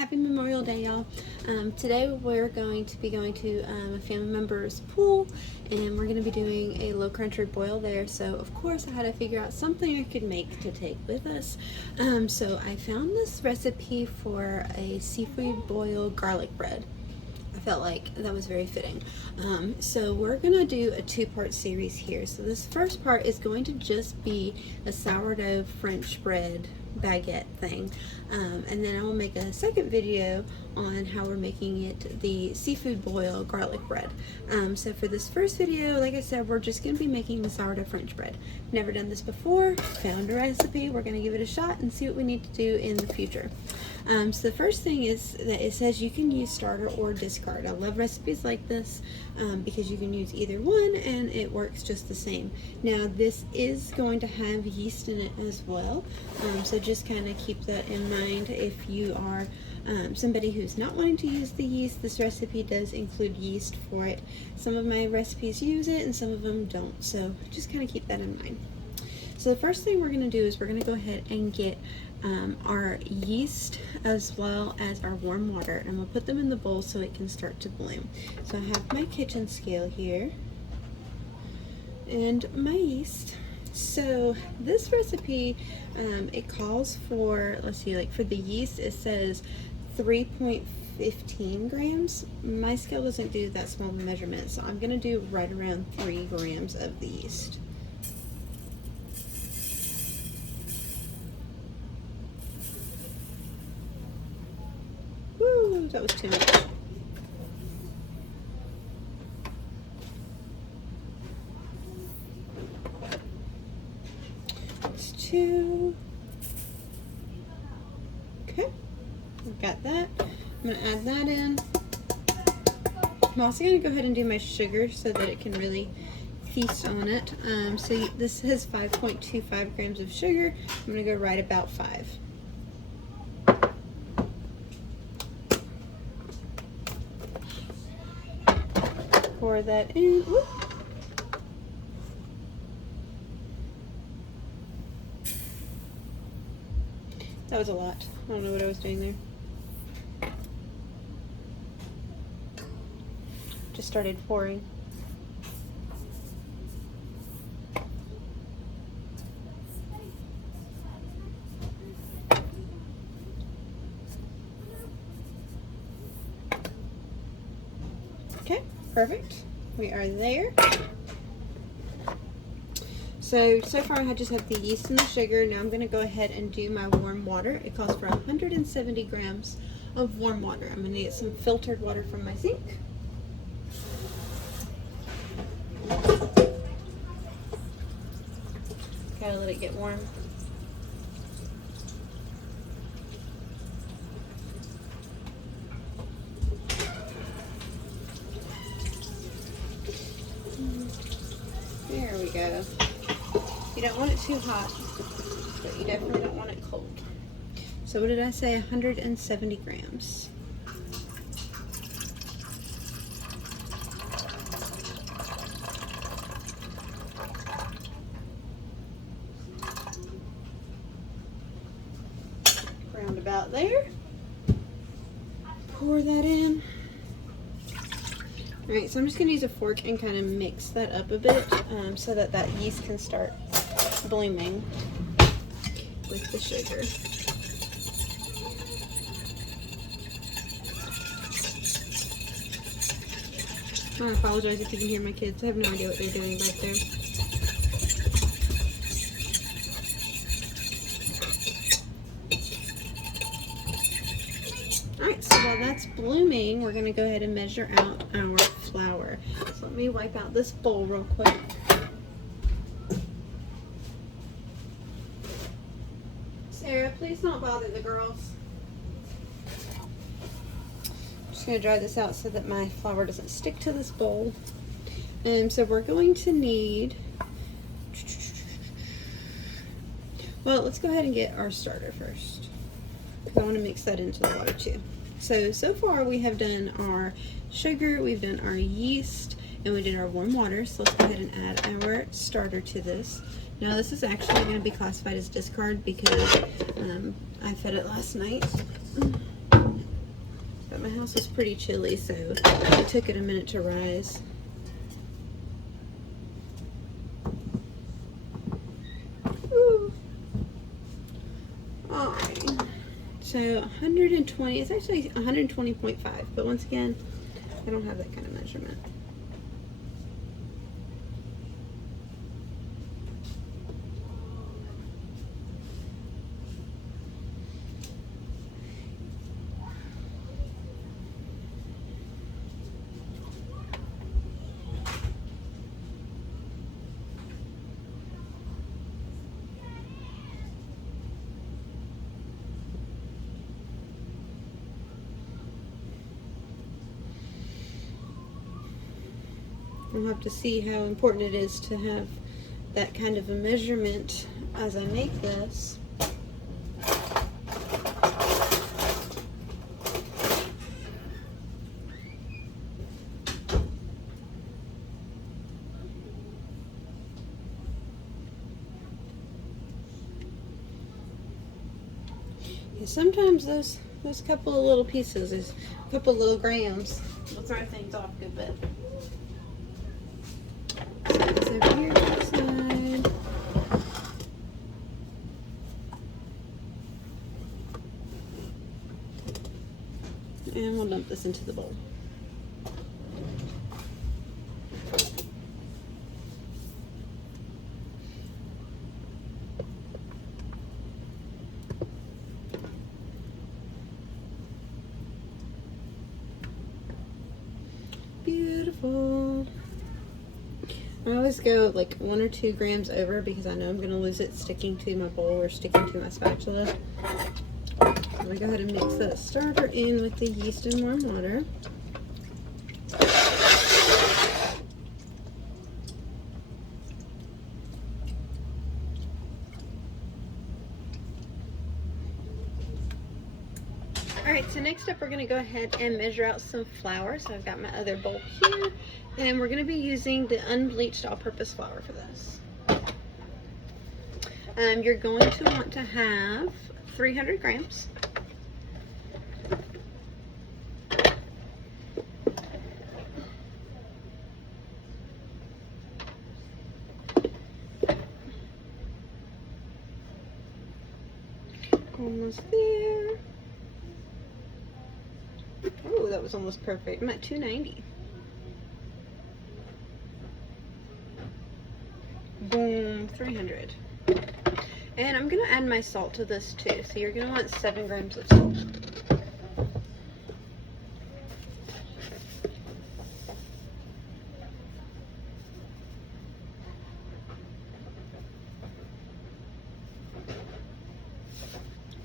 Happy Memorial Day, y'all. Today we're going to be going to a family member's pool, and we're going to be doing a low country boil there. So of course I had to figure out something I could make to take with us. So I found this recipe for a seafood boil garlic bread. I felt like that was very fitting. So we're gonna do a two-part series here. So this first part is going to just be a sourdough French bread baguette thing, and then I will make a second video on how we're making it the seafood boil garlic bread. So for this first video, like I said, we're just going to be making the sourdough French bread. Never done this before, found a recipe, we're going to give it a shot and see what we need to do in the future. So the first thing is that it says you can use starter or discard. I love recipes like this because you can use either one and it works just the same. Now this is going to have yeast in it as well, so just kind of keep that in mind if you are somebody who's not wanting to use the yeast. This recipe does include yeast for it. Some of my recipes use it and some of them don't, so just kind of keep that in mind. So the first thing we're going to do is we're going to go ahead and get our yeast as well as our warm water, and we'll put them in the bowl so it can start to bloom. So I have my kitchen scale here and my yeast. So this recipe, it calls for, let's see, like for the yeast it says 3.15 grams. My scale doesn't do that small of a measurement, so I'm going to do right around 3 grams of the yeast. Woo, that was too much. It's 2. Okay, I've got that. I'm going to add that in. I'm also going to go ahead and do my sugar so that it can really feast on it. So this has 5.25 grams of sugar. I'm going to go right about 5. Pour that in. Whoop. That was a lot. I don't know what I was doing there. Just started pouring. Okay, perfect. We are there. So far I just have the yeast and the sugar. Now I'm going to go ahead and do my warm water. It calls for 170 grams of warm water. I'm going to get some filtered water from my sink. Gotta let it get warm. There we go. You don't want it too hot, but you definitely don't want it cold. So what did I say? 170 grams. Round about there. Pour that in. Alright, so I'm just going to use a fork and kind of mix that up a bit so that that yeast can start blooming with the sugar. I apologize if you can hear my kids. I have no idea what they're doing back there. Alright, so while that's blooming, we're going to go ahead and measure out our flour. So let me wipe out this bowl real quick. Sarah, please don't bother the girls. I'm just going to dry this out so that my flour doesn't stick to this bowl. So we're going to need, well, let's go ahead and get our starter first, because I want to mix that into the water too. So far we have done our sugar, we've done our yeast, and we did our warm water. So let's go ahead and add our starter to this. Now this is actually going to be classified as discard because I fed it last night. My house is pretty chilly, so it took it a minute to rise. Alright, so 120, it's actually 120.5, but once again, I don't have that kind of measurement. We'll have to see how important it is to have that kind of a measurement as I make this. Yeah, sometimes those couple of little pieces, a couple of little grams, will throw things off a good bit. Over here to the side. And we'll dump this into the bowl. Beautiful. I always go like 1 or 2 grams over because I know I'm going to lose it sticking to my bowl or sticking to my spatula. I'm going to go ahead and mix that starter in with the yeast and warm water. Alright, so next up we're going to go ahead and measure out some flour. So I've got my other bowl here, and we're going to be using the unbleached all-purpose flour for this. You're going to want to have 300 grams. Almost there. Oh, that was almost perfect. I'm at 290. Boom, 300. And I'm going to add my salt to this too. So you're going to want 7 grams of salt.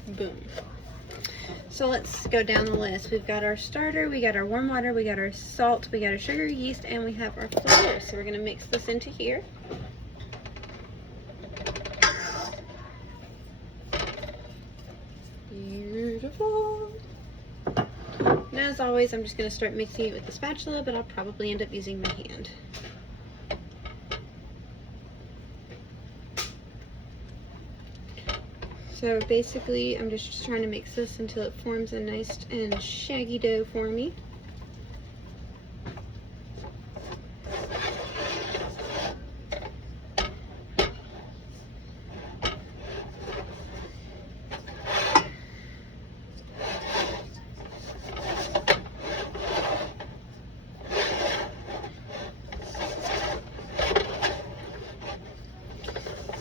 Boom. So let's go down the list. We've got our starter, we got our warm water, we got our salt, we got our sugar, yeast, and we have our flour. So we're going to mix this into here. Beautiful. And as always, I'm just going to start mixing it with the spatula, but I'll probably end up using my hand. So basically, I'm just trying to mix this until it forms a nice and shaggy dough for me.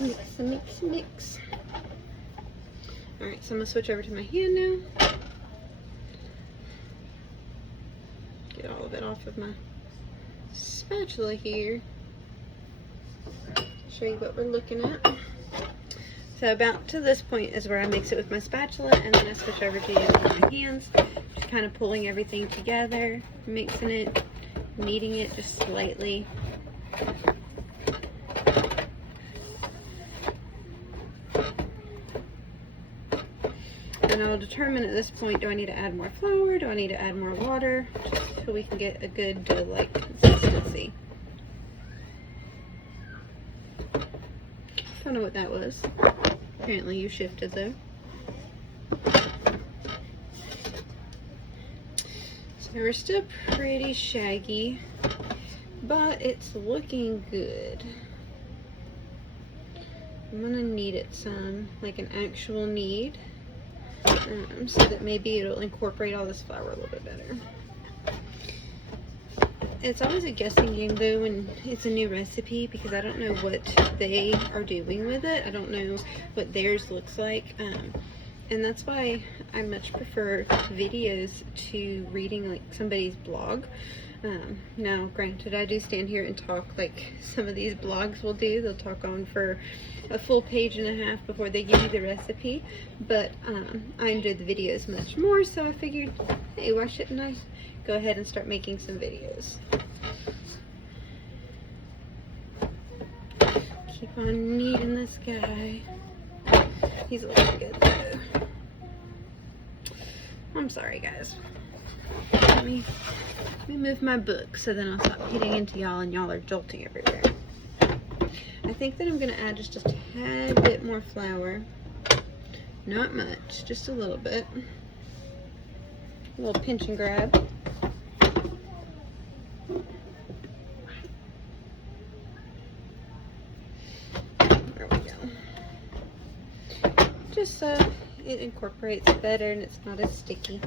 Mix, mix, mix. Alright, so I'm going to switch over to my hand now. Get all of it off of my spatula here. Show you what we're looking at. So about to this point is where I mix it with my spatula, and then I switch over to using my hands. Just kind of pulling everything together, mixing it, kneading it just slightly. And I'll determine at this point, do I need to add more flour? Do I need to add more water? Just so we can get a good dough-like consistency. Don't know what that was. Apparently you shifted though. So we're still pretty shaggy, but it's looking good. I'm gonna knead it some, like an actual knead, so that maybe it'll incorporate all this flour a little bit better. It's always a guessing game though when it's a new recipe, because I don't know what they are doing with it. I don't know what theirs looks like, and that's why I much prefer videos to reading like somebody's blog. Now granted, I do stand here and talk like some of these blogs will do. They'll talk on for a full page and a half before they give you the recipe, but I enjoy the videos much more, so I figured, hey, why shouldn't I go ahead and start making some videos. Keep on kneading this guy. He's looking good though. I'm sorry guys. Let me move my book so then I'll stop hitting into y'all and y'all are jolting everywhere. I think that I'm going to add just a tad bit more flour. Not much, just a little bit. A little pinch and grab. There we go. Just so it incorporates better and it's not as sticky.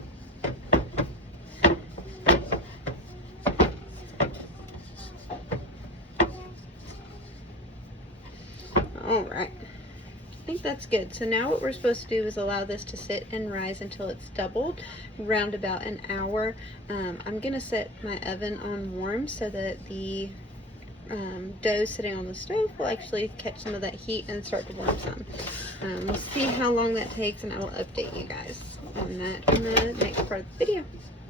Alright, I think that's good. So now what we're supposed to do is allow this to sit and rise until it's doubled, around about an hour. I'm going to set my oven on warm so that the dough sitting on the stove will actually catch some of that heat and start to warm some. We'll see how long that takes and I will update you guys on that in the next part of the video.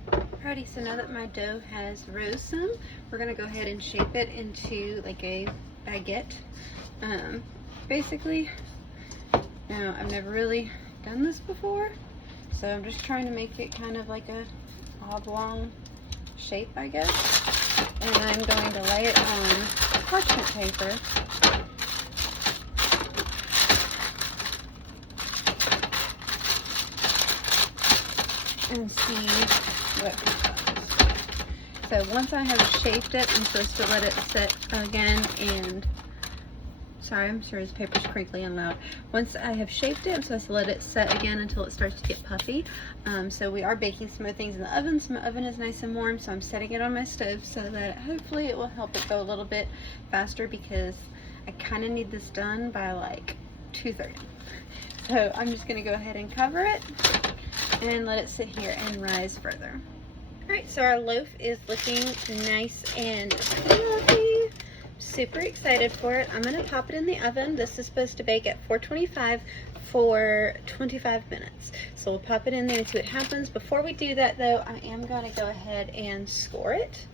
Alrighty, so now that my dough has rose some, we're going to go ahead and shape it into like a baguette. Basically, now I've never really done this before, so I'm just trying to make it kind of like a oblong shape, I guess. And I'm going to lay it on parchment paper. And see what happens. So once I have shaped it, I'm supposed to let it set again and sorry, I'm sure this paper's crinkly and loud. Once I have shaped it, I'm supposed to let it set again until it starts to get puffy. So we are baking some more things in the oven. So my oven is nice and warm, so I'm setting it on my stove so that hopefully it will help it go a little bit faster, because I kind of need this done by like 2:30. So I'm just going to go ahead and cover it and let it sit here and rise further. Alright, so our loaf is looking nice and fluffy. Super excited for it. I'm going to pop it in the oven. This is supposed to bake at 425 for 25 minutes. So we'll pop it in there and see what happens. Before we do that though, I am going to go ahead and score it.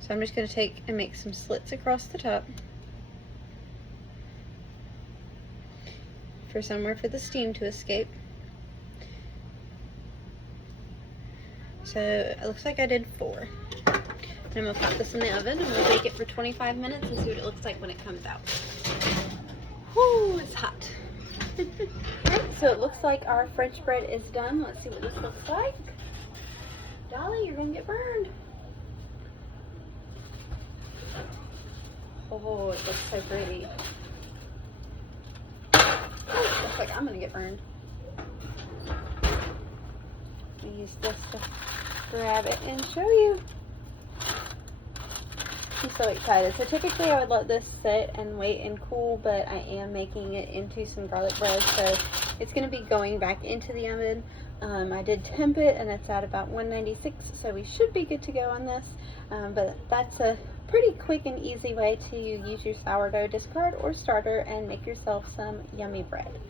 So I'm just going to take and make some slits across the top for somewhere for the steam to escape. So it looks like I did 4. And we'll pop this in the oven and we'll bake it for 25 minutes and see what it looks like when it comes out. Whoo, it's hot. Alright, so it looks like our French bread is done. Let's see what this looks like. Dolly, you're gonna get burned. Oh, it looks so pretty. Oh, looks like I'm gonna get burned. Use this to grab it and show you. I'm so excited. So typically I would let this sit and wait and cool, but I am making it into some garlic bread, so it's going to be going back into the oven. I did temp it and it's at about 196, so we should be good to go on this. But that's a pretty quick and easy way to use your sourdough discard or starter and make yourself some yummy bread.